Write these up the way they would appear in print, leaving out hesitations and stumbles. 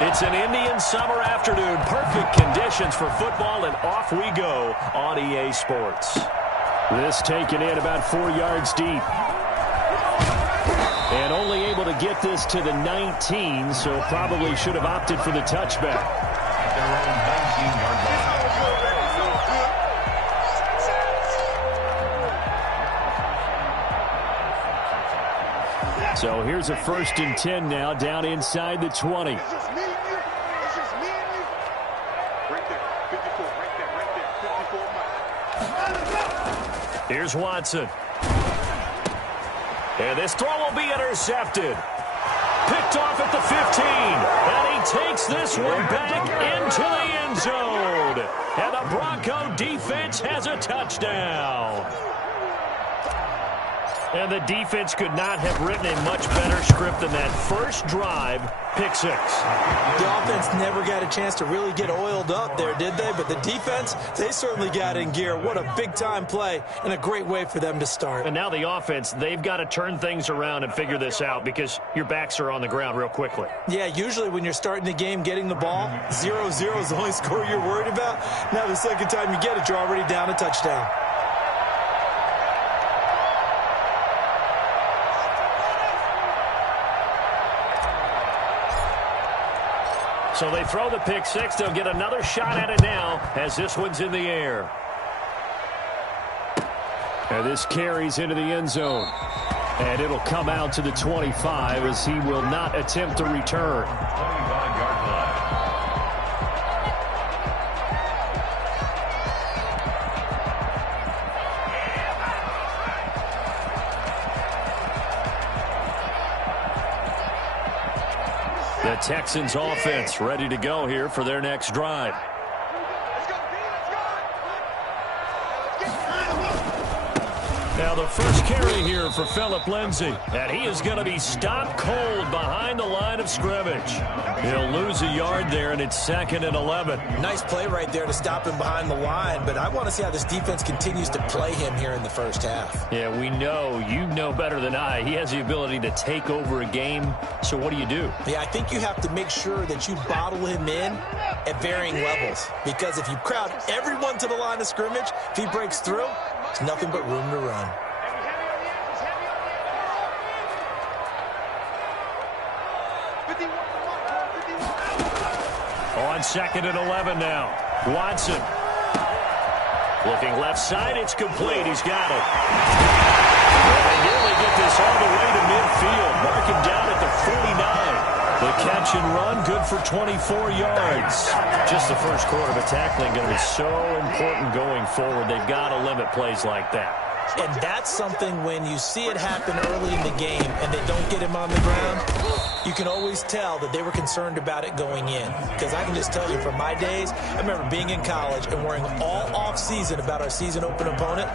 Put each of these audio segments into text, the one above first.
It's an Indian summer afternoon. Perfect conditions for football, and off we go on EA Sports. This taken in about 4 yards deep. And only able to get this to the 19, so probably should have opted for the touchback. At their own 19-yard line. So here's a 1st and 10 now, down inside the 20. Here's Watson. And this throw will be intercepted. Picked off at the 15. And he takes this one back into the end zone. And the Bronco defense has a touchdown. And the defense could not have written a much better script than that first drive, pick 6. The offense never got a chance to really get oiled up there, did they? But the defense, they certainly got in gear. What a big-time play and a great way for them to start. And now the offense, they've got to turn things around and figure this out because your backs are on the ground real quickly. Yeah, usually when you're starting the game, getting the ball, 0-0 is the only score you're worried about. Now the second time you get it, you're already down a touchdown. So they throw the pick 6. They'll get another shot at it now as this one's in the air. And this carries into the end zone. And it'll come out to the 25 as he will not attempt to return. 25-yard line. The Texans offense ready to go here for their next drive. Now the first carry here for Phillip Lindsay. And he is going to be stopped cold behind the line of scrimmage. He'll lose a yard there, and it's 2nd and 11. Nice play right there to stop him behind the line, but I want to see how this defense continues to play him here in the first half. Yeah, we know, you know better than I, he has the ability to take over a game. So what do? Yeah, I think you have to make sure that you bottle him in at varying levels, because if you crowd everyone to the line of scrimmage, if he breaks through, there's nothing but room to run. On 2nd and 11 now. Watson. Looking left side, it's complete. He's got it. And they nearly get this all the way to midfield. Mark him down at the 49. The catch and run, good for 24 yards. Just the first quarter, but tackling going to be so important going forward. They've got to limit plays like that. And that's something when you see it happen early in the game and they don't get him on the ground, you can always tell that they were concerned about it going in. Because I can just tell you from my days, I remember being in college and worrying all off-season about our season open opponent,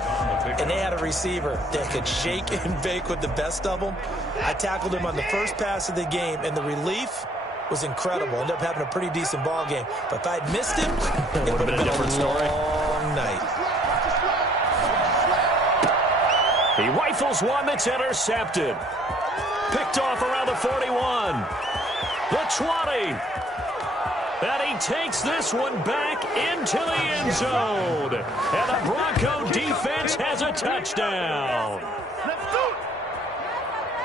and they had a receiver that could shake and bake with the best of them. I tackled him on the first pass of the game, and the relief was incredible. Ended up having a pretty decent ball game. But if I'd missed him, it would have been a different story. Long night. He rifles one that's intercepted. Picked off around the 41. The 20. And he takes this one back into the end zone. And the Bronco defense has a touchdown.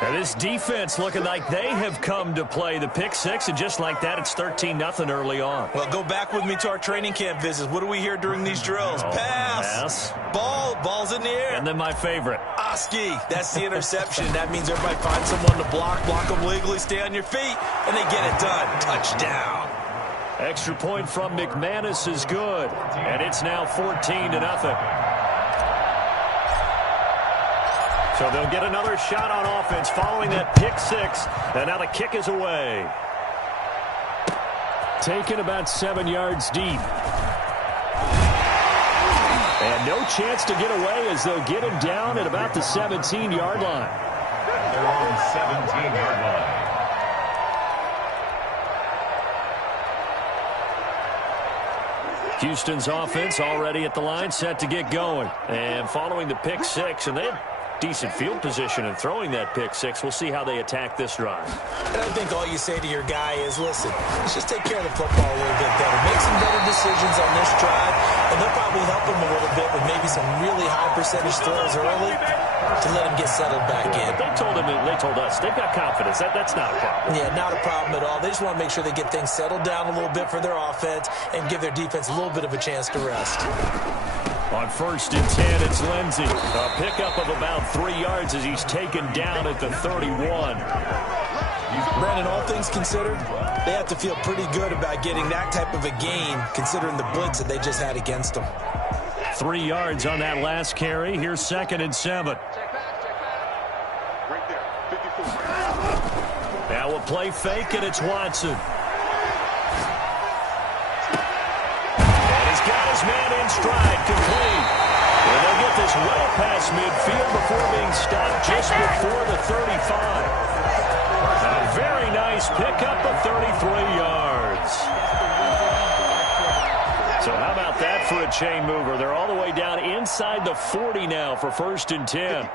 And this defense looking like they have come to play the pick 6, and just like that, it's 13-0 early on. Well, go back with me to our training camp visits. What do we hear during these drills? Pass. Ball's in the air. And then my favorite. Oski, that's the interception. That means everybody finds someone to block them legally, stay on your feet, and they get it done. Touchdown. Extra point from McManus is good, and it's now 14-0. So they'll get another shot on offense following that pick 6, and now the kick is away. Taken about 7 yards deep. And no chance to get away as they'll get him down at about the 17-yard line. Their own 17-yard line. Houston's offense already at the line, set to get going. And following the pick 6, and decent field position in throwing that pick six. We'll see how they attack this drive. And I think all you say to your guy is, listen, let's just take care of the football a little bit better. Make some better decisions on this drive, and they'll probably help him a little bit with maybe some really high percentage throws early to let him get settled back in. They told us they've got confidence. That's not a problem. Yeah, not a problem at all. They just want to make sure they get things settled down a little bit for their offense and give their defense a little bit of a chance to rest. On 1st and 10, it's Lindsey. A pickup of about 3 yards as he's taken down at the 31. Brandon, all things considered, they have to feel pretty good about getting that type of a gain considering the blitz that they just had against them. 3 yards on that last carry. Here's 2nd and 7. Now a play fake, and it's Watson. And he's got his man in stride, complete. And they'll get this well past midfield before being stopped just before the 35. A very nice pickup of 33 yards. So how about that for a chain mover? They're all the way down inside the 40 now for 1st and 10.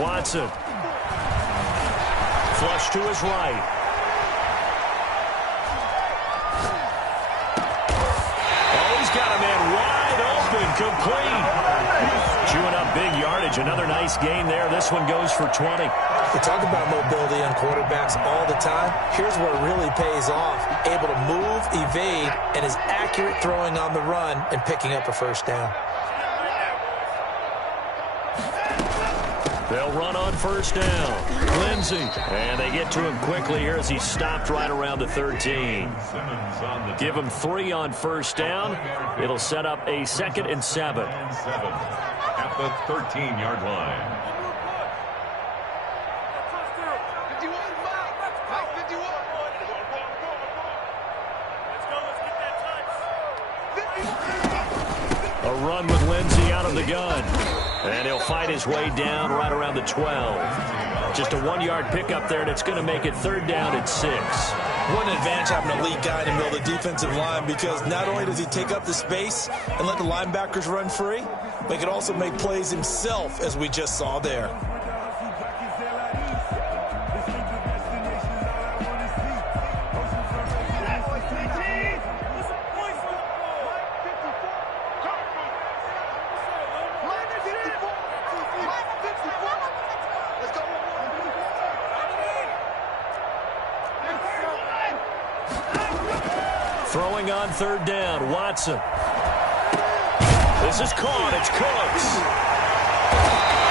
Watson. Flush to his right. Oh, he's got a man wide open, complete. Chewing up big yardage. Another nice gain there. This one goes for 20. We talk about mobility on quarterbacks all the time. Here's where it really pays off. Able to move, evade, and is accurate throwing on the run and picking up a 1st down. They'll run on 1st down. Lindsey. And they get to him quickly here as he's stopped right around the 13. Give him 3 on 1st down. It'll set up a 2nd and 7. At the 13-yard line. A run with Lindsey out of the gun. And he'll fight his way down right around the 12. Just a 1-yard pickup there, and it's going to make it 3rd down at 6. What an advantage having an elite guy in the middle of the defensive line, because not only does he take up the space and let the linebackers run free, but he can also make plays himself, as we just saw there. Throwing on 3rd down, Watson. This is caught. It's Cooks.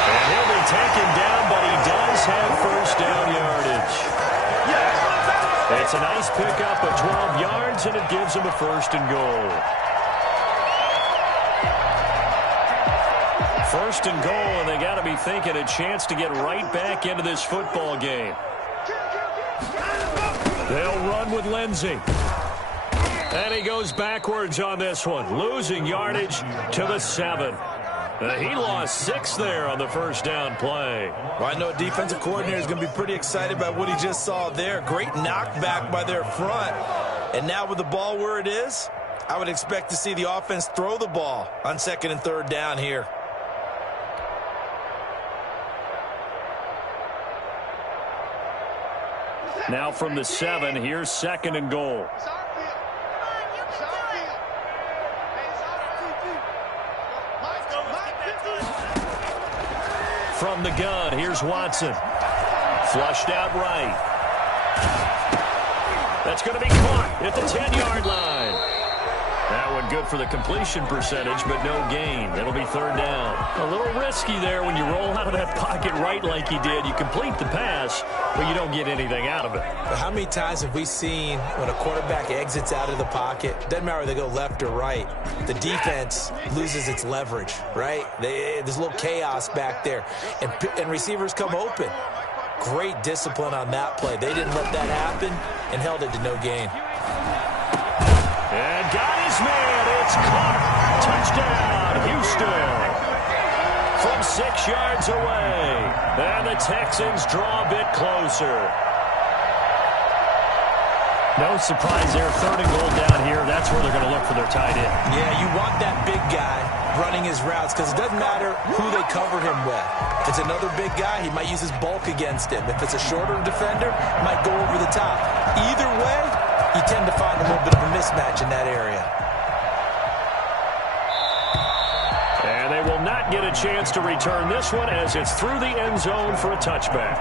And he'll be taken down, but he does have 1st down yardage. It's a nice pickup of 12 yards, and it gives him a 1st and goal. 1st and goal, and they got to be thinking a chance to get right back into this football game. They'll run with Lindsey. And he goes backwards on this one, losing yardage to the 7. He lost 6 there on the 1st down play. Well, I know a defensive coordinator is going to be pretty excited about what he just saw there. Great knockback by their front. And now with the ball where it is, I would expect to see the offense throw the ball on 2nd and 3rd down here. Now from the 7, here's 2nd and goal. From the gun, here's Watson. Flushed out right. That's going to be caught at the 10-yard line. That one good for the completion percentage, but no gain. It'll be 3rd down. A little risky there when you roll out of that pocket right like he did. You complete the pass, but you don't get anything out of it. But how many times have we seen when a quarterback exits out of the pocket, doesn't matter whether they go left or right, the defense loses its leverage, right? There's a little chaos back there, and receivers come open. Great discipline on that play. They didn't let that happen and held it to no gain. And got his man. It's caught. Touchdown, Houston. From 6 yards away. And the Texans draw a bit closer. No surprise there. 3rd and goal down here. That's where they're going to look for their tight end. Yeah, you want that big guy running his routes because it doesn't matter who they cover him with. If it's another big guy, he might use his bulk against him. If it's a shorter defender, he might go over the top. Either way, you tend to find a little bit of a mismatch in that area. And they will not get a chance to return this one as it's through the end zone for a touchback.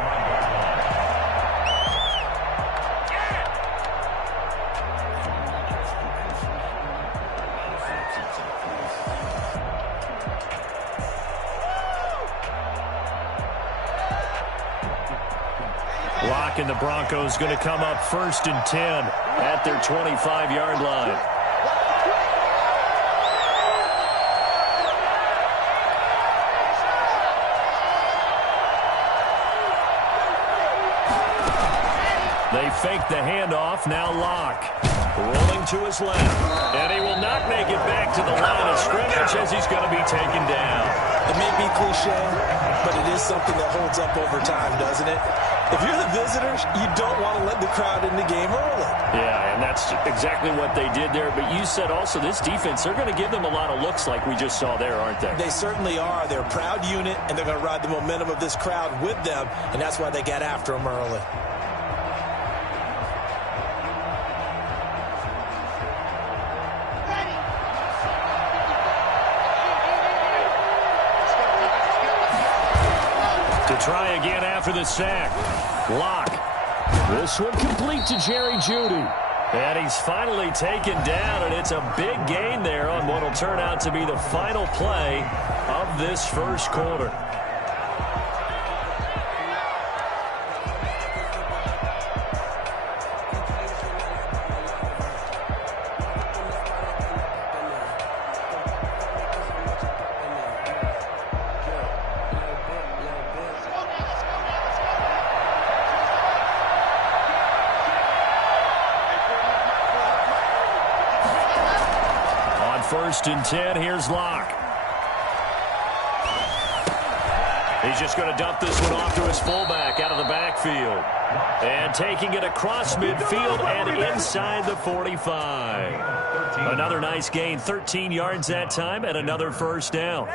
And the Broncos going to come up 1st and 10 at their 25-yard line. They fake the handoff. Now Locke rolling to his left. And he will not make it back to the line of scrimmage as he's going to be taken down. It may be cliche, but it is something that holds up over time, doesn't it? If you're the visitors, you don't want to let the crowd in the game early. Yeah, and that's exactly what they did there. But you said also this defense, they're going to give them a lot of looks like we just saw there, aren't they? They certainly are. They're a proud unit, and they're going to ride the momentum of this crowd with them, and that's why they got after them early. Try again after the sack. Locke. This one complete to Jerry Jeudy. And he's finally taken down, and it's a big gain there on what will turn out to be the final play of this first quarter. First and 10, here's Locke. He's just going to dump this one off to his fullback out of the backfield. And taking it across midfield and inside the 45. Another nice gain, 13 yards that time, and another first down.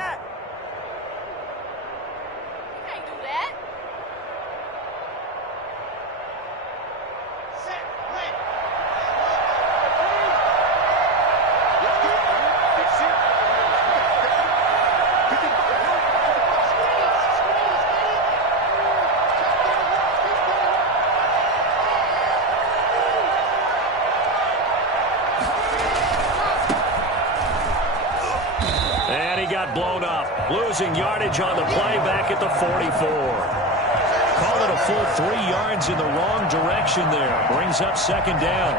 Blown up, losing yardage on the play back at the 44. Call it a full 3 yards in the wrong direction there. Brings up second down.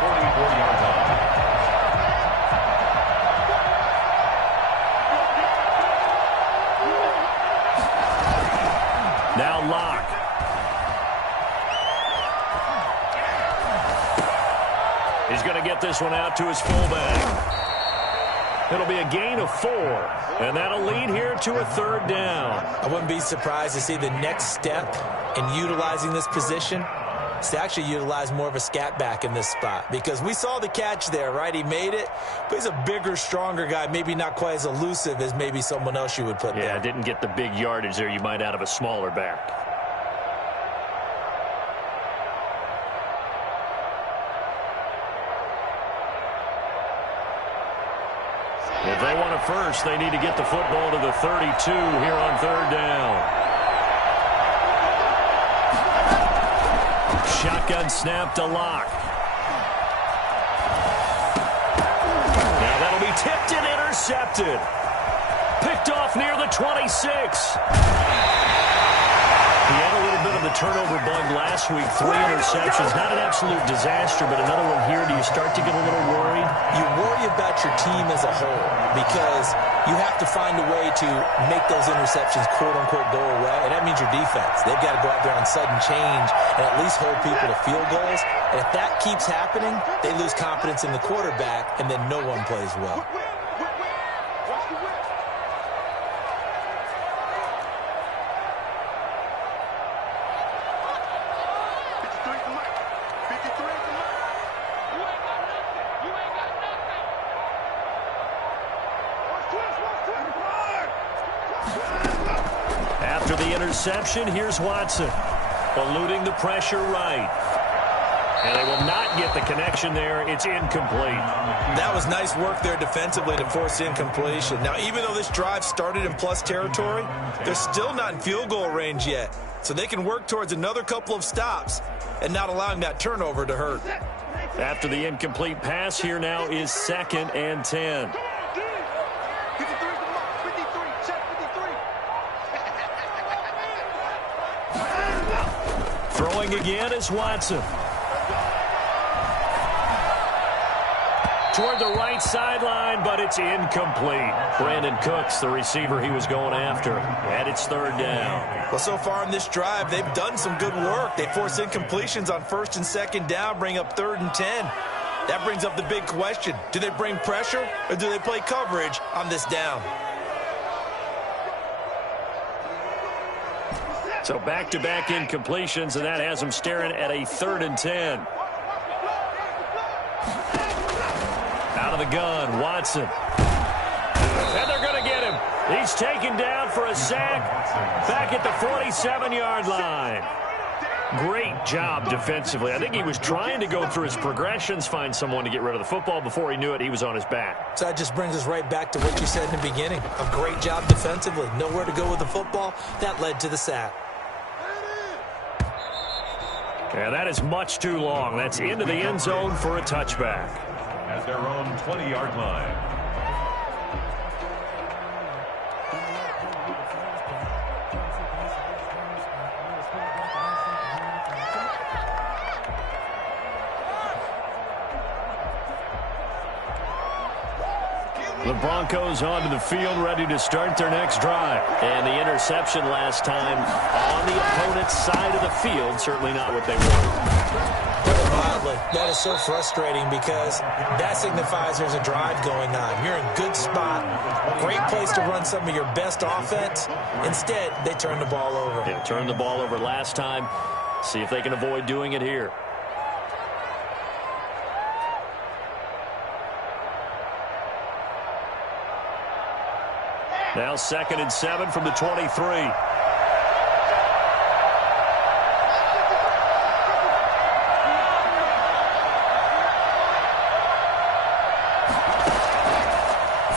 44-yard line. Now Locke. He's going to get this one out to his fullback. It'll be a gain of 4, and that'll lead here to a third down. I wouldn't be surprised to see the next step in utilizing this position is to actually utilize more of a scat back in this spot, because we saw the catch there, right? He made it, but he's a bigger, stronger guy, maybe not quite as elusive as maybe someone else you would put there. Yeah, didn't get the big yardage there you might out of a smaller back. If they want a first, they need to get the football to the 32 here on third down. Shotgun snap to Locke. Now that'll be tipped and intercepted. Picked off near the 26. He had a little bit of the turnover bug last week. 3 interceptions. Not an absolute disaster, but another one here. Do you start to get a little worried? You worry about your team as a whole because you have to find a way to make those interceptions, quote-unquote, go away, and that means your defense. They've got to go out there on sudden change and at least hold people to field goals. And if that keeps happening, they lose confidence in the quarterback, and then no one plays well. After the interception, here's Watson. Eluding the pressure right. And they will not get the connection there. It's incomplete. That was nice work there defensively to force incompletion. Now, even though this drive started in plus territory, they're still not in field goal range yet. So they can work towards another couple of stops and not allowing that turnover to hurt. After the incomplete pass, here now is 2nd and 10. Throwing again is Watson. Toward the right sideline, but it's incomplete. Brandon Cooks, the receiver he was going after. And it's 3rd down. Well, so far in this drive, they've done some good work. They force incompletions on 1st and 2nd down, bring up 3rd and 10. That brings up the big question. Do they bring pressure or do they play coverage on this down? So back-to-back incompletions, and that has them staring at a 3rd and 10. Out of the gun, Watson. And they're going to get him. He's taken down for a sack back at the 47-yard line. Great job defensively. I think he was trying to go through his progressions, find someone to get rid of the football. Before he knew it, he was on his back. So that just brings us right back to what you said in the beginning. A great job defensively. Nowhere to go with the football. That led to the sack. And that is much too long. That's into the end zone for a touchback. At their own 20-yard line. The Broncos onto the field, ready to start their next drive. And the interception last time on the opponent's side of the field, certainly not what they wanted. Mildly. That is so frustrating because that signifies there's a drive going on. You're in a good spot, great place to run some of your best offense. Instead, they turn the ball over. Yeah, turned the ball over last time. See if they can avoid doing it here. Now 2nd and 7 from the 23.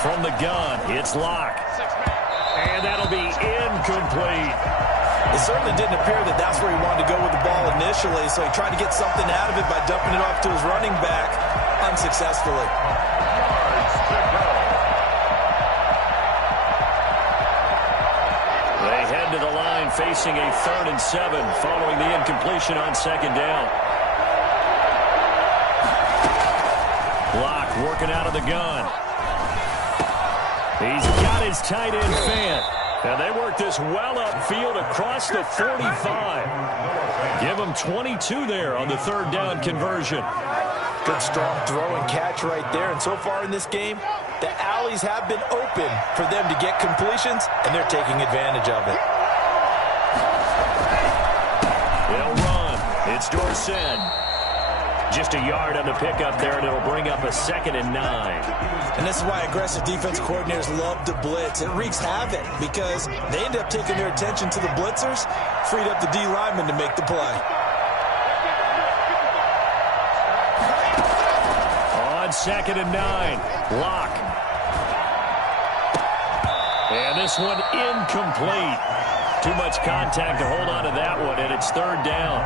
From the gun, it's Locke. And that'll be incomplete. It certainly didn't appear that that's where he wanted to go with the ball initially, so he tried to get something out of it by dumping it off to his running back unsuccessfully. They head to the line facing a 3rd and 7 following the incompletion on 2nd down. Locke working out of the gun. He's got his tight end fan. And they work this well upfield across the 45. Give them 22 there on the 3rd down conversion. Good strong throw and catch right there. And so far in this game, the alleys have been open for them to get completions, and they're taking advantage of it. They'll run. It's Dorsett. Just a yard on the pickup there, and it'll bring up a 2nd and 9. And this is why aggressive defense coordinators love to blitz. It wreaks havoc because they end up taking their attention to the blitzers, freed up the D lineman to make the play. On 2nd and 9, Locke. And this one incomplete. Too much contact to hold on to that one, and it's 3rd down.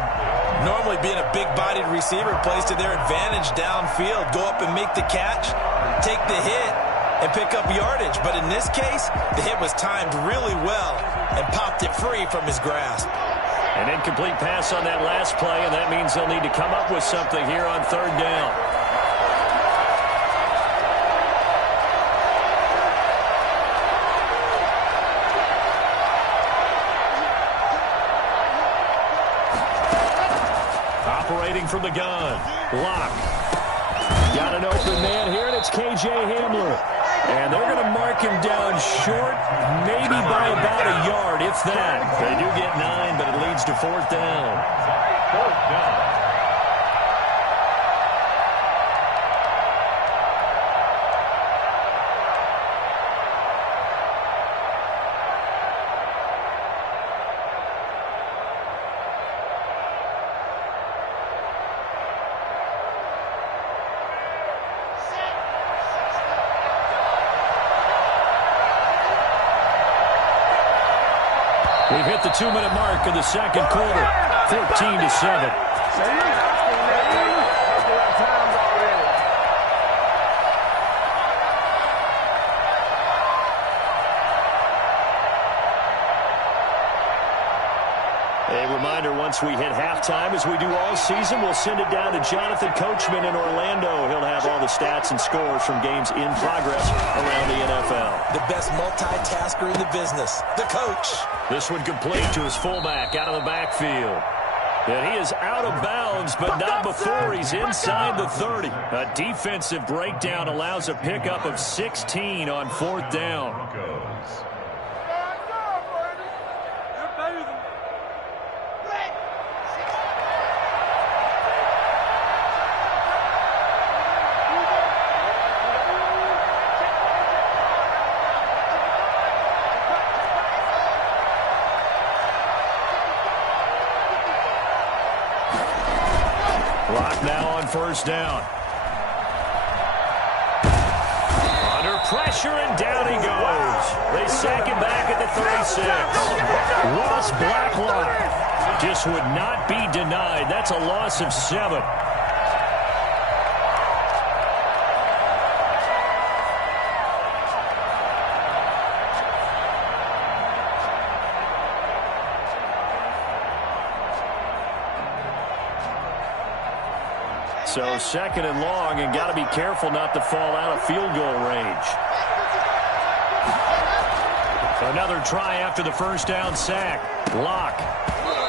Normally being a big-bodied receiver plays to their advantage downfield. Go up and make the catch, take the hit, and pick up yardage. But in this case, the hit was timed really well and popped it free from his grasp. An incomplete pass on that last play, and that means they'll need to come up with something here on 3rd down. Operating from the gun, Locke. Got an open man here, and it's K.J. Hamler. And they're going to mark him down short, maybe by about a yard, if that. They do get 9, but it leads to 4th down. 4th down. We've hit the 2-minute mark in the second quarter, 14-7. A reminder, once we hit halftime, as we do all season, we'll send it down to Jonathan Coachman in Orlando. He'll have all the stats and scores from games in progress around the NFL. The best multitasker in the business, the coach. This one complete to his fullback out of the backfield. And he is out of bounds, but not before he's inside the 30. A defensive breakdown allows a pickup of 16 on 4th down. Broncos. Clock now on 1st down. Under pressure, and down he goes. They sack him back at the 36. Ross Blacklock just would not be denied. That's a loss of 7. So 2nd and long, and got to be careful not to fall out of field goal range. Another try after the 1st down sack. Lock.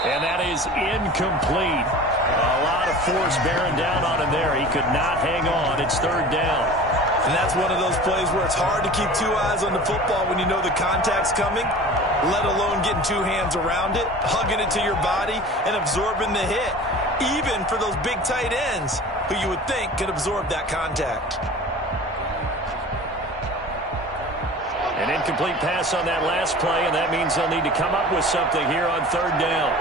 And that is incomplete. A lot of force bearing down on him there. He could not hang on. It's 3rd down. And that's one of those plays where it's hard to keep 2 eyes on the football when you know the contact's coming, let alone getting 2 hands around it, hugging it to your body, and absorbing the hit. Even for those big tight ends who you would think could absorb that contact. An incomplete pass on that last play, and that means they'll need to come up with something here on 3rd down.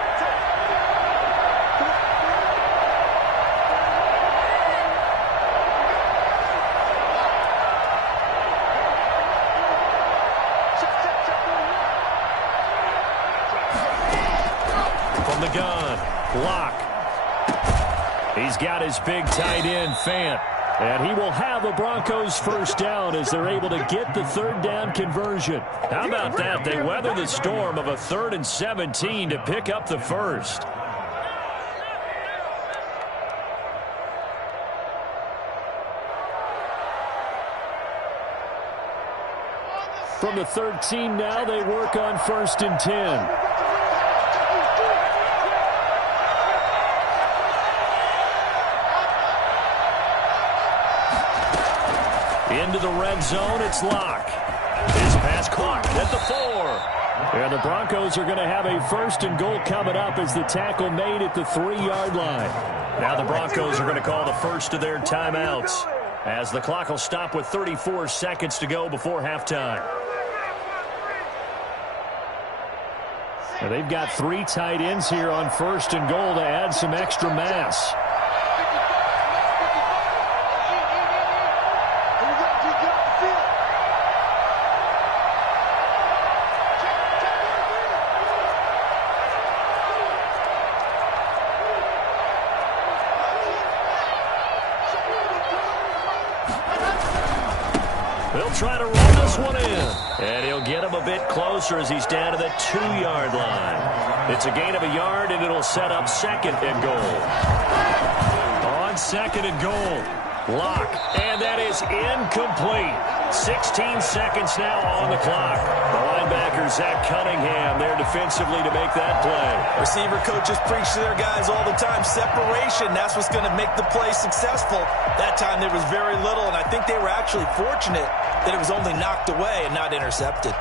From the gun, Lock. He's got his big tight end, Fant. And he will have the Broncos 1st down as they're able to get the 3rd down conversion. How about that? They weather the storm of a 3rd and 17 to pick up the 1st. From the 13 now, they work on 1st and 10. Into the red zone, it's Lock. His pass caught at the 4. And the Broncos are going to have a 1st and goal coming up as the tackle made at the 3-yard line. Now the Broncos are going to call the first of their timeouts as the clock will stop with 34 seconds to go before halftime. Now they've got 3 tight ends here on 1st and goal to add some extra mass. They'll try to run this one in. And he'll get him a bit closer as he's down to the 2-yard line. It's a gain of a yard, and it'll set up 2nd and goal. On 2nd and goal, Lock. And that is incomplete. 16 seconds now on the clock. The linebacker, Zach Cunningham, there defensively to make that play. Receiver coaches preach to their guys all the time. Separation, that's what's going to make the play successful. That time there was very little, and I think they were actually fortunate that it was only knocked away and not intercepted.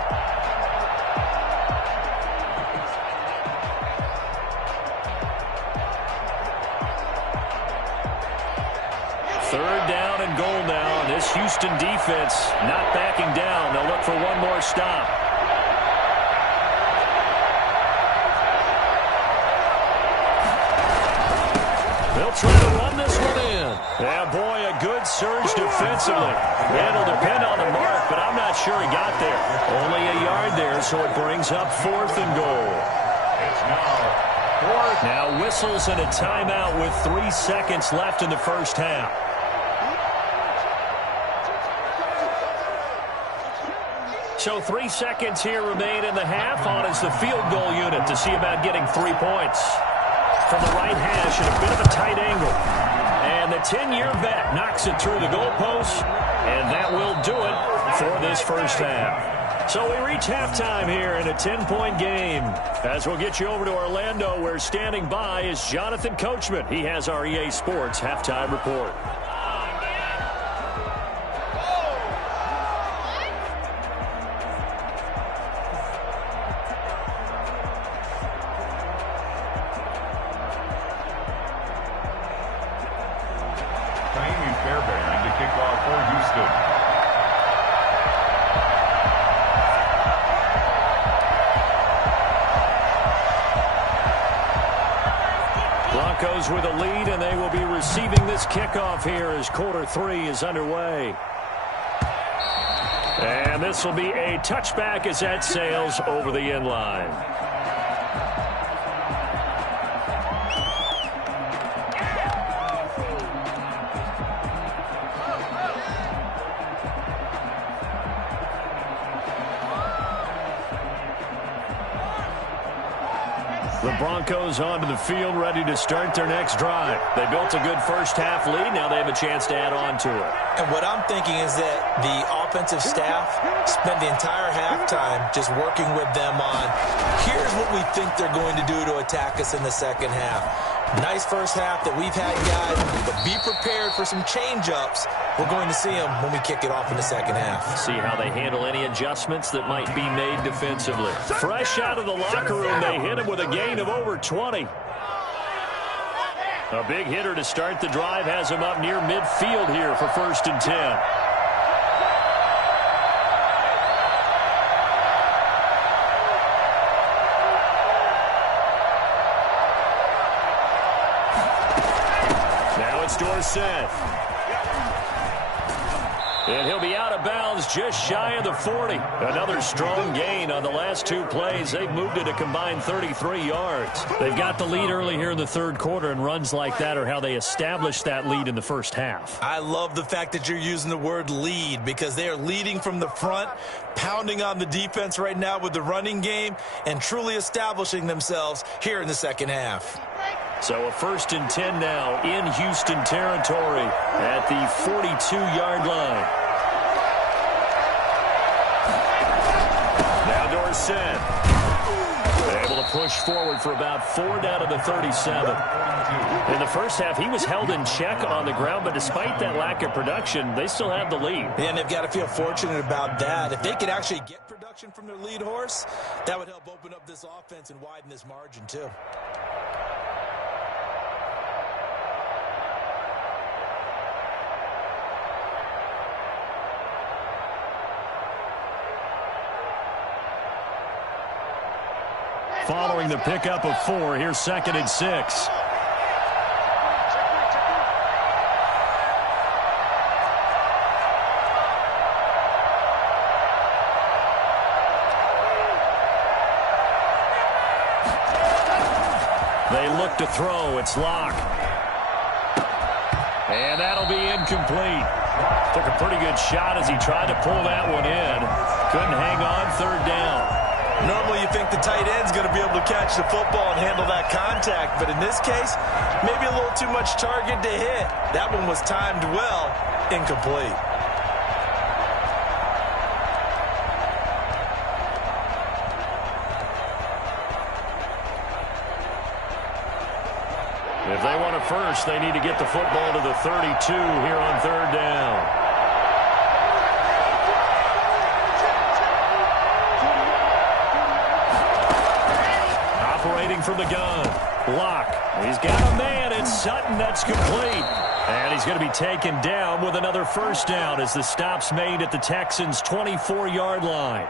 Third down and goal now. This Houston defense not backing down. They'll look for one more stop. They'll try to run this one in. Yeah, boy, a good surge defensively. It'll depend on the mark, but I'm not sure he got there. Only a yard yard there, so it brings up 4th and goal. It's now 4th. Now whistles and a timeout with 3 seconds left in the first half. So 3 seconds here remain in the half. On is the field goal unit to see about getting 3 points. From the right hash at a bit of a tight angle. And the 10-year vet knocks it through the goalpost. And that will do it for this first half. So we reach halftime here in a 10-point game. As we'll get you over to Orlando, where standing by is Jonathan Coachman. He has our EA Sports halftime report. Broncos with a lead, and they will be receiving this kickoff here as quarter 3 is underway. And this will be a touchback as that sails over the end line. The Broncos onto the field, ready to start their next drive. They built a good first-half lead. Now they have a chance to add on to it. And what I'm thinking is that the offensive staff spent the entire halftime just working with them on, here's what we think they're going to do to attack us in the second half. Nice first half that we've had, guys, but be prepared for some change-ups. We're going to see them when we kick it off in the second half. See how they handle any adjustments that might be made defensively. Fresh out of the locker room, they hit him with a gain of over 20. A big hitter to start the drive has him up near midfield here for 1st and 10. Dorsett. And he'll be out of bounds just shy of the 40. Another strong gain on the last 2 plays. They've moved it a combined 33 yards. They've got the lead early here in the third quarter, and runs like that are how they established that lead in the first half. I love the fact that you're using the word lead, because they are leading from the front, pounding on the defense right now with the running game, and truly establishing themselves here in the second half. So a 1st and 10 now in Houston territory at the 42-yard line. Now Dorsett able to push forward for about 4 down to the 37. In the first half, he was held in check on the ground, but despite that lack of production, they still have the lead. And they've got to feel fortunate about that. If they could actually get production from their lead horse, that would help open up this offense and widen this margin too. Following the pickup of 4, here's 2nd and 6. They look to throw. It's Locke. And that'll be incomplete. Took a pretty good shot as he tried to pull that one in. Couldn't hang on, 3rd down. Normally you think the tight end's going to be able to catch the football and handle that contact, but in this case, maybe a little too much target to hit. That one was timed well, incomplete. If they want a first, they need to get the football to the 32 here on 3rd down. Operating from the gun. Locke. He's got a man. It's Sutton. That's complete. And he's going to be taken down with another 1st down as the stop's made at the Texans' 24-yard line.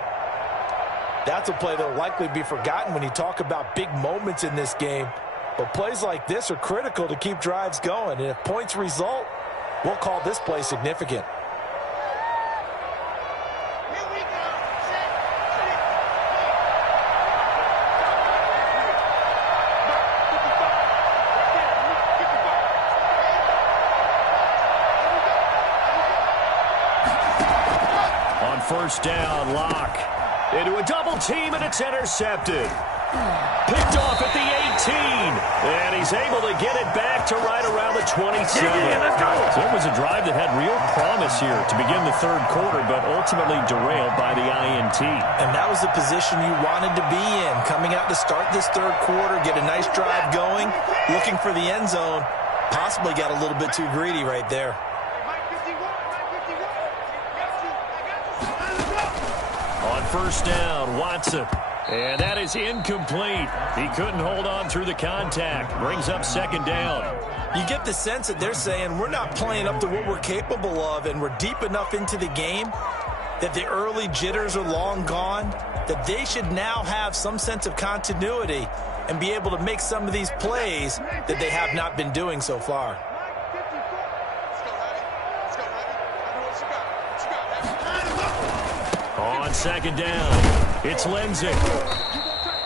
That's a play that will likely be forgotten when you talk about big moments in this game. But plays like this are critical to keep drives going. And if points result, we'll call this play significant. first down. Lock into a double team, and it's intercepted. Picked off at the 18, and he's able to get it back to right around the 27. Let's go. So it was a drive that had real promise here to begin the third quarter, but ultimately derailed by the INT. And that was the position you wanted to be in, coming out to start this third quarter, get a nice drive going, looking for the end zone. Possibly got a little bit too greedy right there. On first down, Watson. And that is incomplete. He couldn't hold on through the contact. Brings up second down. You get the sense that they're saying we're not playing up to what we're capable of, and we're deep enough into the game that the early jitters are long gone, that they should now have some sense of continuity and be able to make some of these plays that they have not been doing so far. On second down, it's Lindsay.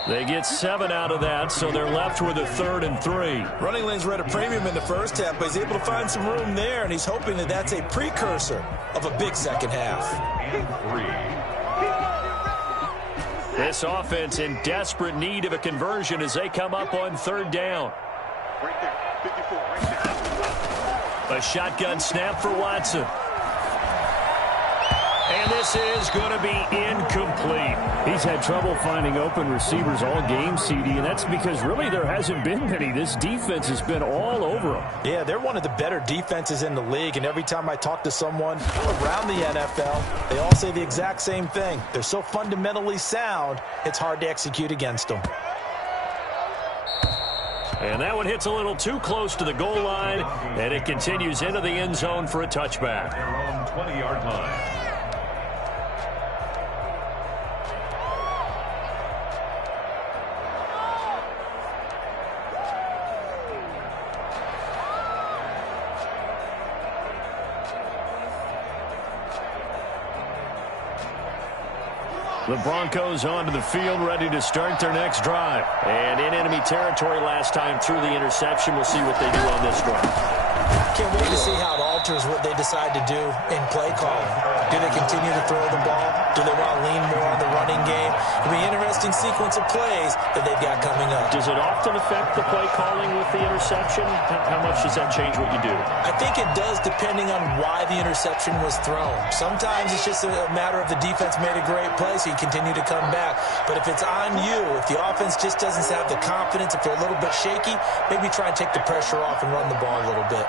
They get 7 out of that, so they're left with a 3rd and 3. Running lanes were at a premium in the first half, but he's able to find some room there, and he's hoping that that's a precursor of a big second half. This offense in desperate need of a conversion as they come up on 3rd down. A shotgun snap for Watson. And this is going to be incomplete. He's had trouble finding open receivers all game, CD, and that's because really there hasn't been many. This defense has been all over them. Yeah, they're one of the better defenses in the league, and every time I talk to someone around the NFL, they all say the exact same thing. They're so fundamentally sound, it's hard to execute against them. And that one hits a little too close to the goal line, and it continues into the end zone for a touchback. Their own 20-yard line. The Broncos onto the field, ready to start their next drive. And in enemy territory last time through the interception. We'll see what they do on this drive. Can't wait to see how it alters what they decide to do in play calling. Do they continue to throw the ball? Do they want to lean more on the running game? It'll be an interesting sequence of plays that they've got coming up. Does it often affect the play calling with the interception? How much does that change what you do? I think it does, depending on why the interception was thrown. Sometimes it's just a matter of the defense made a great play, so you continue to come back. But if it's on you, if the offense just doesn't have the confidence, if they're a little bit shaky, maybe try and take the pressure off and run the ball a little bit.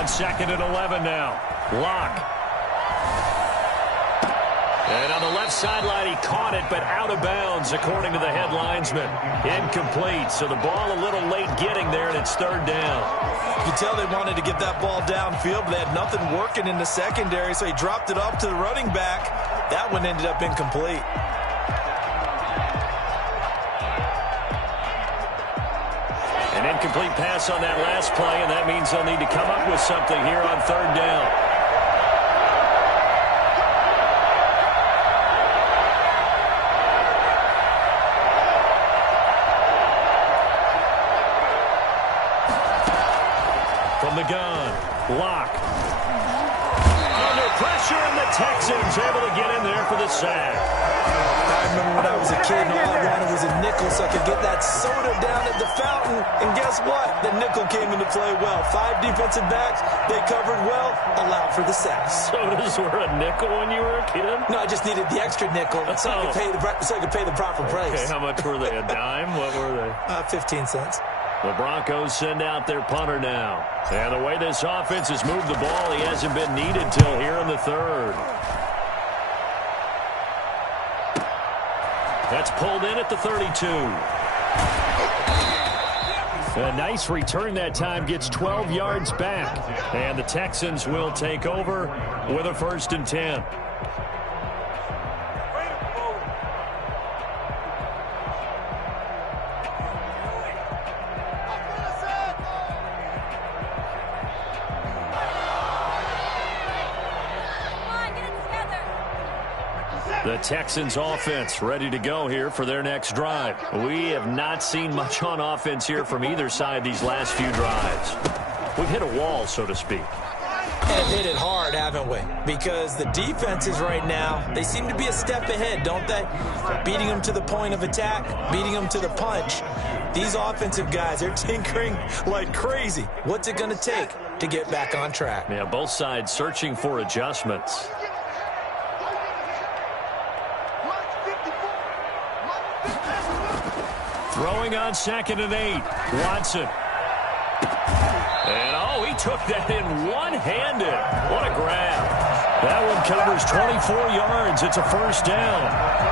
On 2nd and 11 now. Lock. And on the left sideline, he caught it, but out of bounds, according to the head linesman. Incomplete, so the ball a little late getting there, and it's 3rd down. You can tell they wanted to get that ball downfield, but they had nothing working in the secondary, so he dropped it off to the running back. That one ended up incomplete. An incomplete pass on that last play, and that means they'll need to come up with something here on 3rd down. From the gun, Lock. Under pressure, and the Texans able to get in there for the sack. I remember when I was a kid and all I wanted was a nickel so I could get that soda down at the fountain. And guess what? The nickel came into play well. 5 defensive backs, they covered well, allowed for the sacks. Sodas were a nickel when you were a kid? No, I just needed the extra nickel so I could pay the proper price. Okay, how much were they? A dime? What were they? 15 cents. The Broncos send out their punter now. And the way this offense has moved the ball, he hasn't been needed till here in the 3rd. That's pulled in at the 32. A nice return that time, gets 12 yards back. And the Texans will take over with a 1st and 10. The Texans offense ready to go here for their next drive. We have not seen much on offense here from either side these last few drives. We've hit a wall, so to speak. And hit it hard, haven't we? Because the defenses right now, they seem to be a step ahead, don't they? Beating them to the point of attack, beating them to the punch. These offensive guys, they're tinkering like crazy. What's it going to take to get back on track? Yeah, both sides searching for adjustments. Throwing on 2nd and 8. Watson. And, oh, he took that in one-handed. What a grab. That one covers 24 yards. It's a first down.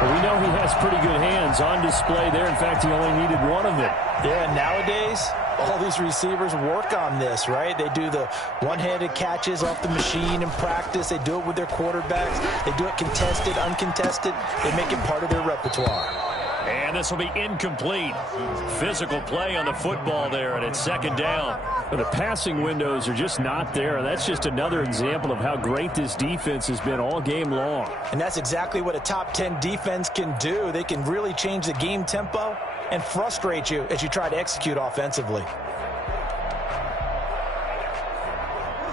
Well, we know he has pretty good hands on display there. In fact, he only needed one of them. Yeah, nowadays, all these receivers work on this, right? They do the one-handed catches off the machine in practice. They do it with their quarterbacks. They do it contested, uncontested. They make it part of their repertoire. And this will be incomplete. Physical play on the football there, and it's 2nd down. But the passing windows are just not there. That's just another example of how great this defense has been all game long. And that's exactly what a top 10 defense can do. They can really change the game tempo and frustrate you as you try to execute offensively.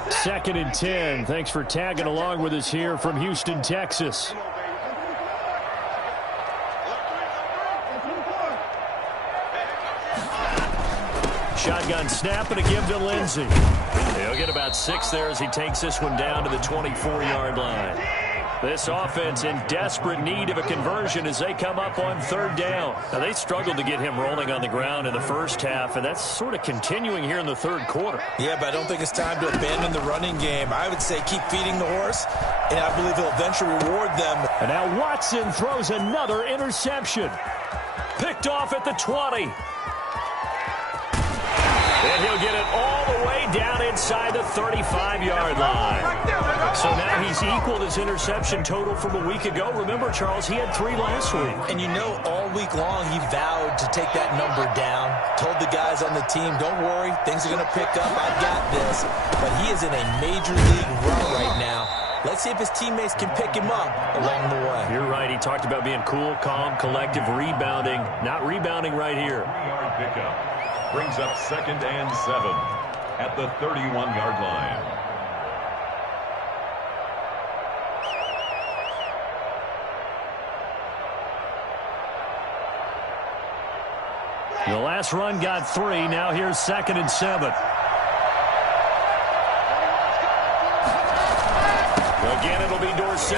2nd and 10. Thanks for tagging along with us here from Houston, Texas. Shotgun snap and a give to Lindsey. He'll get about 6 there as he takes this one down to the 24-yard line. This offense in desperate need of a conversion as they come up on 3rd down. Now, they struggled to get him rolling on the ground in the first half, and that's sort of continuing here in the 3rd quarter. Yeah, but I don't think it's time to abandon the running game. I would say keep feeding the horse, and I believe he'll eventually reward them. And now Watson throws another interception. Picked off at the 20. And he'll get it all the way down inside the 35-yard line. So now he's equaled his interception total from a week ago. Remember, Charles, he had 3 last week. And you know, all week long he vowed to take that number down. Told the guys on the team, don't worry, things are going to pick up. I've got this. But he is in a major league run right now. Let's see if his teammates can pick him up along the way. You're right. He talked about being cool, calm, collective, rebounding. Not rebounding right here. 3-yard pickup. Brings up 2nd and 7 at the 31-yard line. The last run got 3. Now here's 2nd and 7. Again, it'll be Dorsett.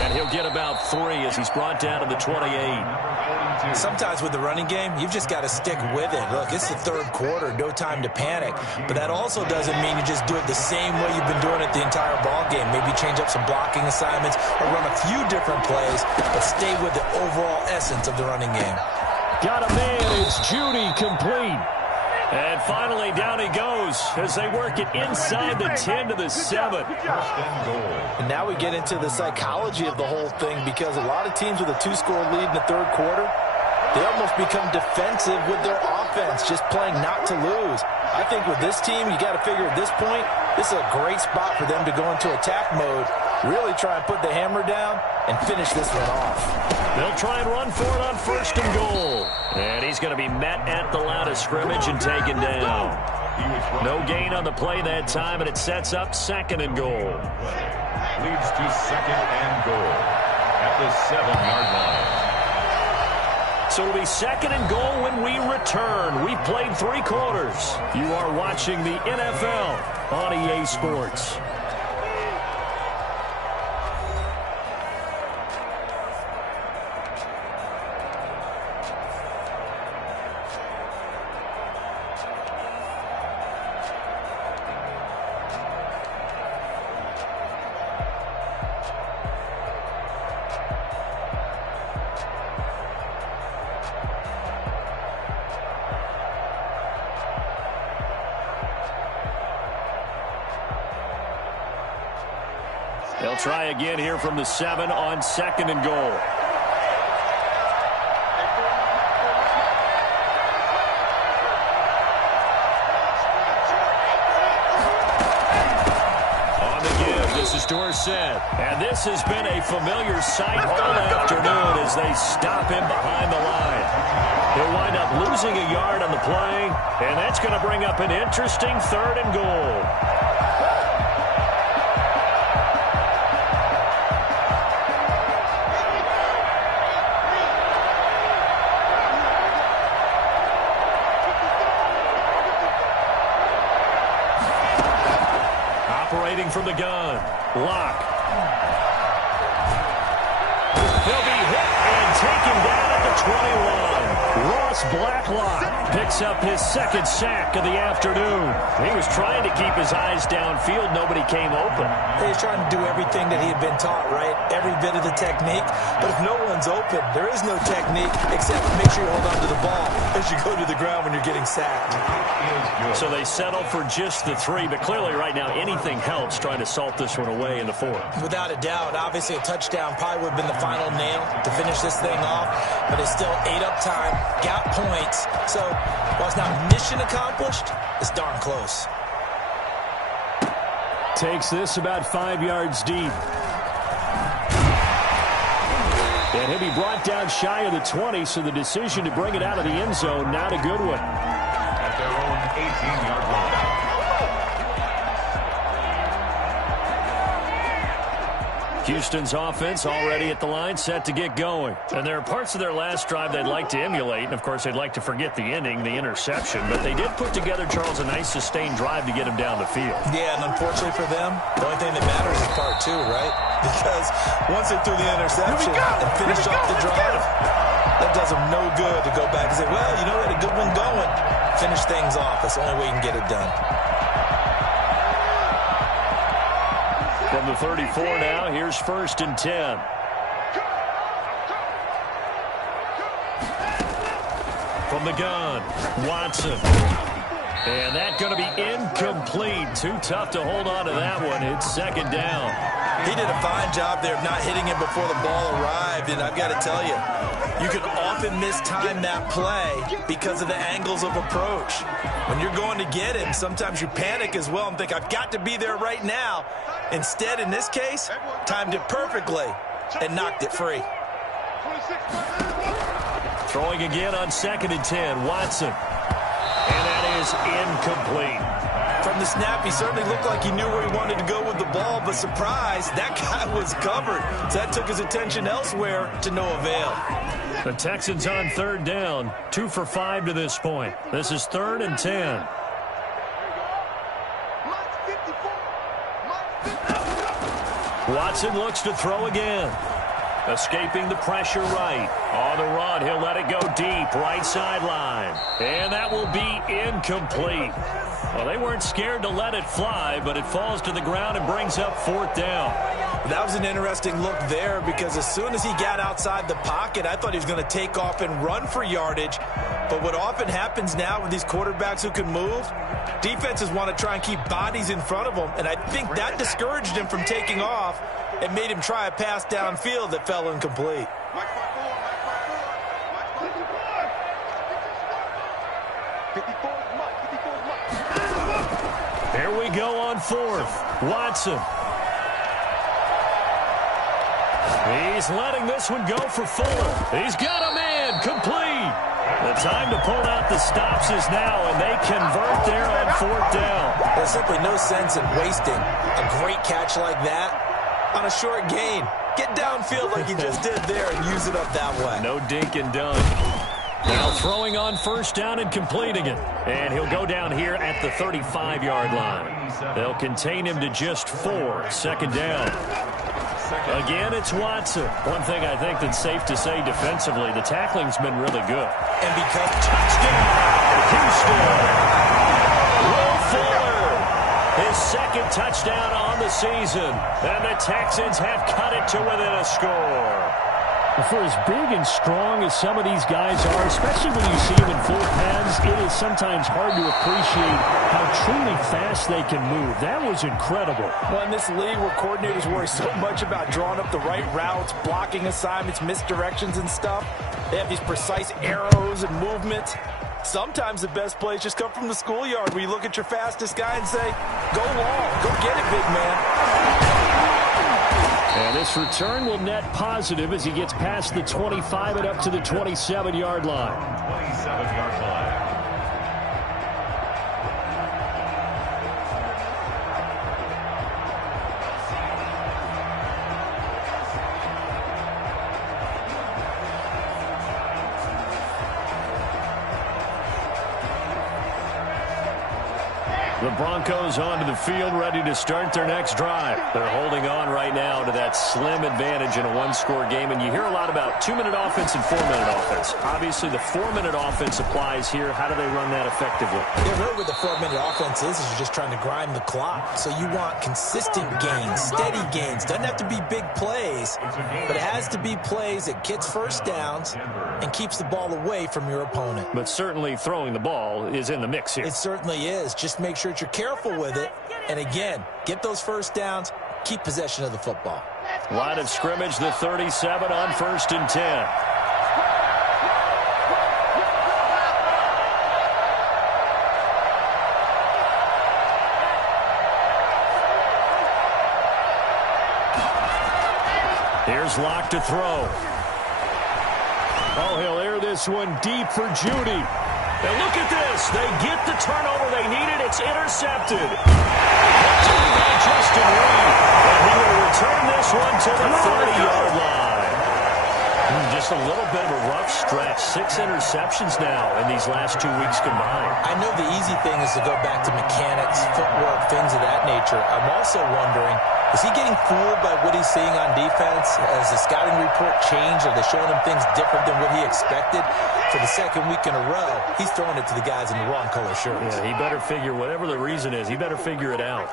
And he'll get about 3 as he's brought down to the 28. Sometimes with the running game, you've just got to stick with it. Look, it's the 3rd quarter, no time to panic. But that also doesn't mean you just do it the same way you've been doing it the entire ball game. Maybe change up some blocking assignments or run a few different plays, but stay with the overall essence of the running game. Got a man. It's Judy, complete. And finally, down he goes as they work it inside the 10 to the 7. And now we get into the psychology of the whole thing, because a lot of teams with a 2-score lead in the 3rd quarter, they almost become defensive with their offense, just playing not to lose. I think with this team, you got to figure at this point, this is a great spot for them to go into attack mode, really try and put the hammer down and finish this one off. They'll try and run for it on 1st and goal. And he's going to be met at the line of scrimmage and taken down. No gain on the play that time, and it sets up 2nd and goal. Leads to 2nd and goal at the 7-yard line. So it'll be 2nd and goal when we return. We've played 3 quarters. You are watching the NFL on EA Sports. They'll try again here from the 7 on 2nd and goal. On the give, this is Dorsett. And this has been a familiar sight all afternoon as they stop him behind the line. He'll wind up losing a yard on the play, and that's going to bring up an interesting 3rd and goal. from the gun. Lock. He'll be hit and taken down at the 21. Ross Blacklock picks up his second sack of the afternoon. He was trying to keep his eyes downfield. Nobody came open. He's trying to do everything that he had been taught, right? Every bit of the technique. But if no one's open, there is no technique except make sure you hold on to the ball as you go to the ground when you're getting sacked. So they settle for just the 3, but clearly right now anything helps trying to salt this one away in the 4th. Without a doubt, obviously a touchdown probably would have been the final nail to finish this thing off, but it's still ate up time, got points. So while it's not mission accomplished, it's darn close. Takes this about 5 yards deep. And he'll be brought down shy of the 20, so the decision to bring it out of the end zone, not a good one. At their own 18-yard line. Houston's offense already at the line, set to get going. And there are parts of their last drive they'd like to emulate. And, of course, they'd like to forget the ending, the interception. But they did put together, Charles, a nice sustained drive to get him down the field. Yeah, and unfortunately for them, the only thing that matters is part 2, right? Because once they threw the interception and finished off the drive, that does them no good to go back and say, well, you know, we had a good one going. Finish things off. That's the only way you can get it done. From the 34 now, here's 1st and 10. From the gun, Watson. And that's going to be incomplete. Too tough to hold on to that one. It's 2nd down. He did a fine job there of not hitting him before the ball arrived, and I've got to tell you, you can often mistime that play because of the angles of approach. When you're going to get him, sometimes you panic as well and think, I've got to be there right now. Instead, in this case, timed it perfectly and knocked it free. Throwing again on 2nd and 10, Watson. And that is incomplete. From the snap, he certainly looked like he knew where he wanted to go with the ball, but surprise, that guy was covered. So that took his attention elsewhere to no avail. The Texans on 3rd down, 2 for 5 to this point. This is 3rd and 10. Watson looks to throw again. Escaping the pressure right. On the run, he'll let it go deep, right sideline. And that will be incomplete. Well, they weren't scared to let it fly, but it falls to the ground and brings up 4th down. That was an interesting look there because as soon as he got outside the pocket, I thought he was going to take off and run for yardage. But what often happens now with these quarterbacks who can move, defenses want to try and keep bodies in front of them, and I think that discouraged him from taking off and made him try a pass downfield that fell incomplete. Here we go on 4th. Watson. He's letting this one go for Fuller. He's got a man, complete. The time to pull out the stops is now, and they convert there on 4th down. There's simply no sense in wasting a great catch like that on a short gain. Get downfield like you just did there and use it up that way. No dink and dunk. Now throwing on 1st down and completing it. And he'll go down here at the 35-yard line. They'll contain him to just 4. 2nd down. Again, it's Watson. One thing I think that's safe to say defensively, the tackling's been really good. And because touchdown, Houston. Will Fuller, his 2nd touchdown on the season. And the Texans have cut it to within a score. For as big and strong as some of these guys are, especially when you see them in full pads, it is sometimes hard to appreciate how truly fast they can move. That was incredible. Well, in this league where coordinators worry so much about drawing up the right routes, blocking assignments, misdirections and stuff, they have these precise arrows and movements. Sometimes the best plays just come from the schoolyard where you look at your fastest guy and say, go long, go get it, big man. And this return will net positive as he gets past the 25 and up to the 27-yard line. 27-yard line. The Broncos onto the field, ready to start their next drive. They're holding on right now to that slim advantage in a one-score game, and you hear a lot about 2-minute offense and 4-minute offense. Obviously, the 4-minute offense applies here. How do they run that effectively? Yeah, really what the 4-minute offense is you're just trying to grind the clock. So you want consistent gains, steady gains. Doesn't have to be big plays, but it has to be plays that gets first downs and keeps the ball away from your opponent. But certainly throwing the ball is in the mix here. It certainly is. Just make sure you're careful with it. And again, get those first downs, keep possession of the football. Line of scrimmage, the 37 on 1st and 10. Here's Locke to throw. Oh, he'll air this one deep for Judy. And look at this. They get the turnover they needed. It's intercepted. Taken by Justin Reed. And he will return this one to the 30-yard line. Just a little bit of a rough stretch. 6 interceptions now in these last 2 weeks combined. I know the easy thing is to go back to mechanics, footwork, things of that nature. I'm also wondering, is he getting fooled by what he's seeing on defense? Has the scouting report changed? Are they showing him things different than what he expected? For the second week in a row, he's throwing it to the guys in the wrong color shirts. Yeah, he better figure, whatever the reason is, he better figure it out.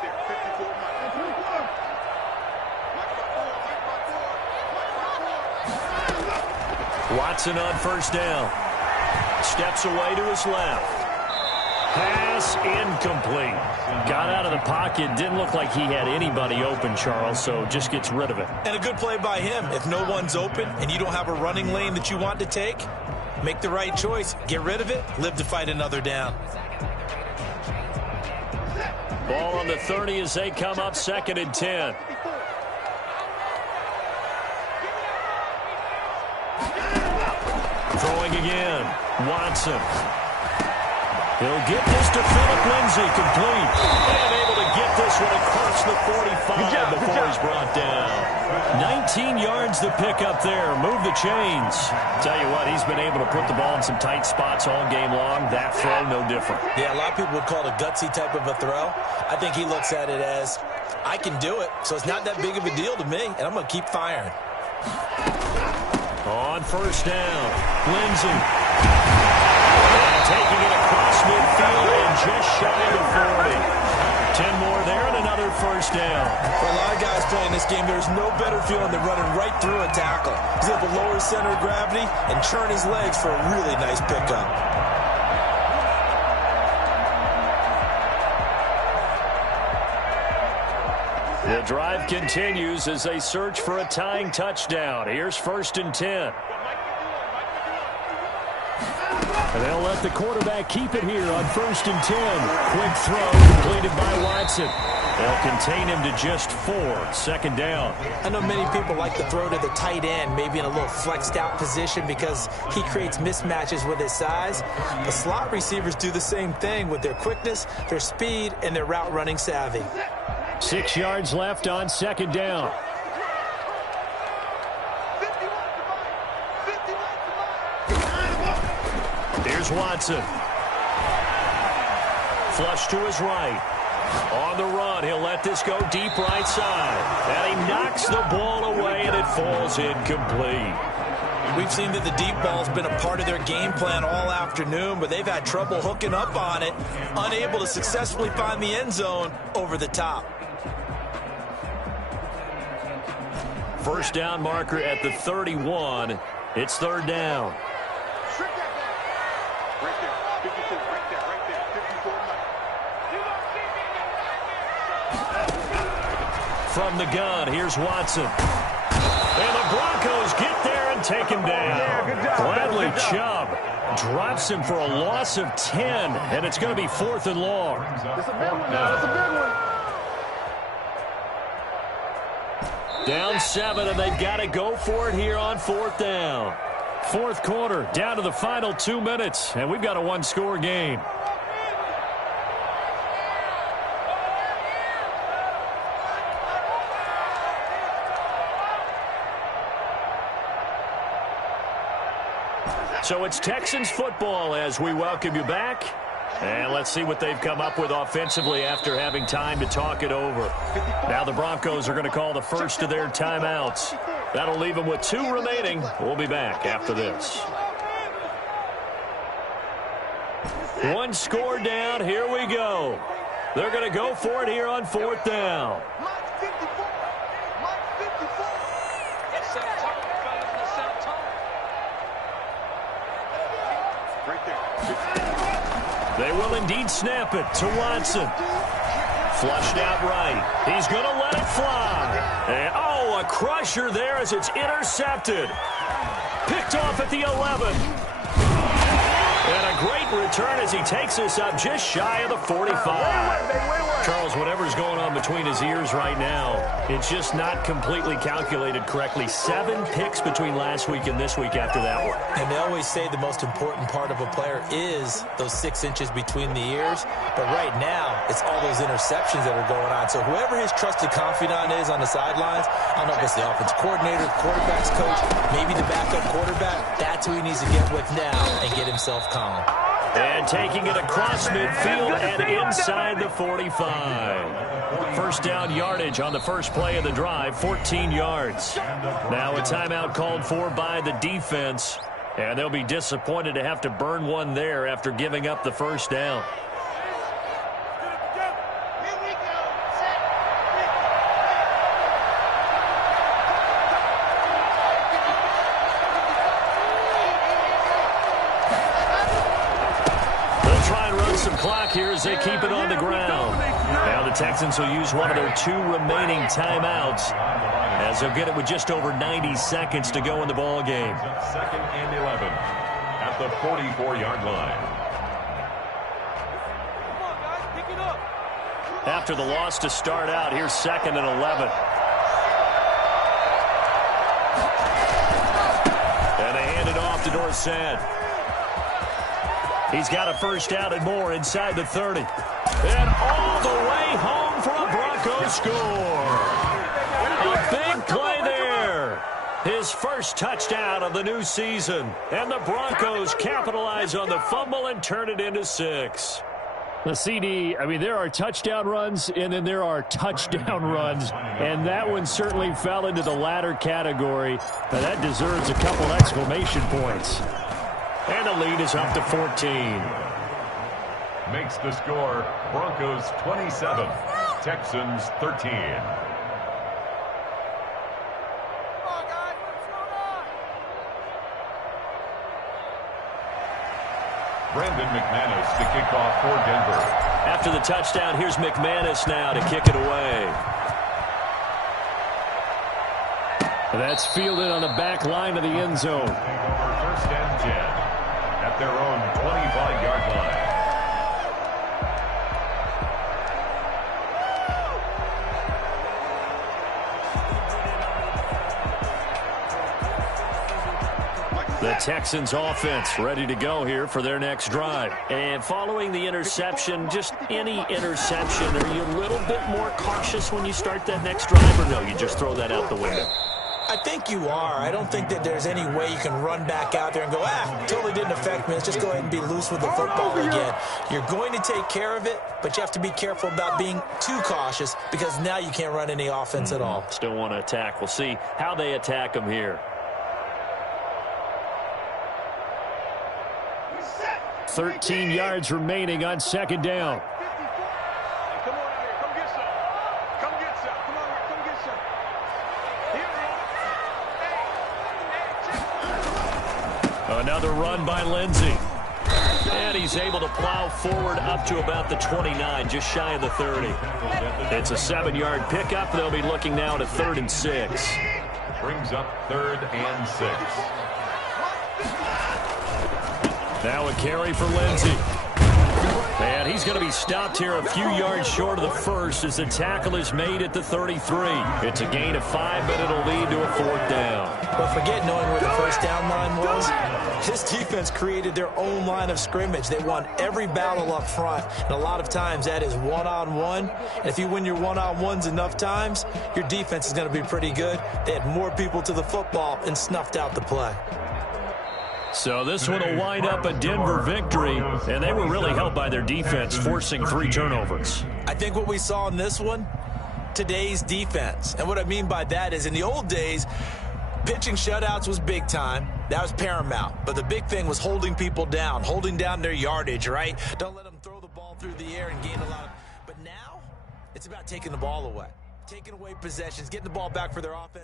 Watson on 1st down. Steps away to his left. Pass incomplete. Got out of the pocket. Didn't look like he had anybody open, Charles, so just gets rid of it. And a good play by him. If no one's open and you don't have a running lane that you want to take, make the right choice. Get rid of it. Live to fight another down. Ball on the 30 as they come up 2nd and 10. Throwing again. Watson. He'll get this to Phillip Lindsay, complete. And able to get this one across the 45 before he's brought down. 19 yards the pick up there. Move the chains. Tell you what, he's been able to put the ball in some tight spots all game long. That throw, no different. Yeah, a lot of people would call it a gutsy type of a throw. I think he looks at it as, I can do it, so it's not that big of a deal to me, and I'm going to keep firing. On 1st down, Lindsay. Taking it across midfield and just shy of 40. 10 more there and another 1st down. For a lot of guys playing this game, there's no better feeling than running right through a tackle. He's able to lower his center of gravity and churn his legs for a really nice pickup. The drive continues as they search for a tying touchdown. Here's 1st and 10. And they'll let the quarterback keep it here on 1st and 10. Quick throw completed by Watson. They'll contain him to just 4. 2nd down. I know many people like to throw to the tight end, maybe in a little flexed out position because he creates mismatches with his size. The slot receivers do the same thing with their quickness, their speed, and their route running savvy. 6 yards left on 2nd down. Here's Watson. Flush to his right. On the run, he'll let this go deep right side. And he knocks the ball away, and it falls incomplete. We've seen that the deep ball's been a part of their game plan all afternoon, but they've had trouble hooking up on it, unable to successfully find the end zone over the top. 1st down marker at the 31. It's 3rd down. From the gun, here's Watson. And the Broncos get there and take him down. Bradley Chubb drops him for a loss of 10, and it's going to be 4th and long. It's a big one now. It's a big one. Down 7, and they've got to go for it here on 4th down. 4th quarter, down to the final 2 minutes, and we've got a one-score game. So it's Texans football as we welcome you back. And let's see what they've come up with offensively after having time to talk it over. Now the Broncos are going to call the first of their timeouts. That'll leave them with 2 remaining. We'll be back after this. 1 score down. Here we go. They're going to go for it here on 4th down. They will indeed snap it to Watson. Flushed out right. He's going to let it fly. And, oh, a crusher there as it's intercepted. Picked off at the 11. And a great return as he takes us up just shy of the 45. Charles, whatever's going on between his ears right now, it's just not completely calculated correctly. 7 picks between last week and this week after that one. And they always say the most important part of a player is those 6 inches between the ears. But right now, it's all those interceptions that are going on. So whoever his trusted confidant is on the sidelines, I don't know if it's the offense coordinator, the quarterback's coach, maybe the backup quarterback, that's who he needs to get with now and get himself calm. And taking it across midfield and inside the 45. First down yardage on the first play of the drive, 14 yards. Now a timeout called for by the defense. And they'll be disappointed to have to burn one there after giving up the first down. Some clock here as they keep it on the ground. Now the Texans will use one of their 2 remaining timeouts as they'll get it with just over 90 seconds to go in the ball game. 2nd and 11 at the 44-yard line. After the loss to start out, here's 2nd and 11. And they hand it off to Dorsett. He's got a first down and more inside the 30. And all the way home for a Broncos score. A big play there. His first touchdown of the new season. And the Broncos capitalize on the fumble and turn it into 6. The CD, I mean, there are touchdown runs, and then there are touchdown runs. And that one certainly fell into the latter category. Now, that deserves a couple exclamation points. And the lead is up to 14. Makes the score Broncos 27, Texans 13. Brandon McManus to kick off for Denver. After the touchdown, here's McManus now to kick it away. That's fielded on the back line of the end zone. First and 10 at their own 25-yard line. The Texans offense ready to go here for their next drive. And following the interception, just any interception, are you a little bit more cautious when you start that next drive, or no, you just throw that out the window? I think you are. I don't think that there's any way you can run back out there and go, totally didn't affect me. Let's just go ahead and be loose with the football again. You're going to take care of it, but you have to be careful about being too cautious because now you can't run any offense at all. Still want to attack. We'll see how they attack them here. 13 yards remaining on 2nd down. Another run by Lindsey. And he's able to plow forward up to about the 29, just shy of the 30. It's a 7-yard pickup. They'll be looking now at a 3rd and 6. Brings up 3rd and 6. Now a carry for Lindsey. And he's going to be stopped here a few yards short of the first as the tackle is made at the 33. It's a gain of 5, but it'll lead to a 4th down. But forget knowing where the first down line was. This defense created their own line of scrimmage. They won every battle up front, and a lot of times that is one-on-one. And if you win your one-on-ones enough times, your defense is going to be pretty good. They had more people to the football and snuffed out the play. So this one will wind up a Denver victory, and they were really helped by their defense, forcing 3 turnovers. I think what we saw in this one, today's defense. And what I mean by that is in the old days, pitching shutouts was big time. That was paramount. But the big thing was holding people down, holding down their yardage, right? Don't let them throw the ball through the air and gain a lot of... But now, it's about taking the ball away. Taking away possessions, getting the ball back for their offense.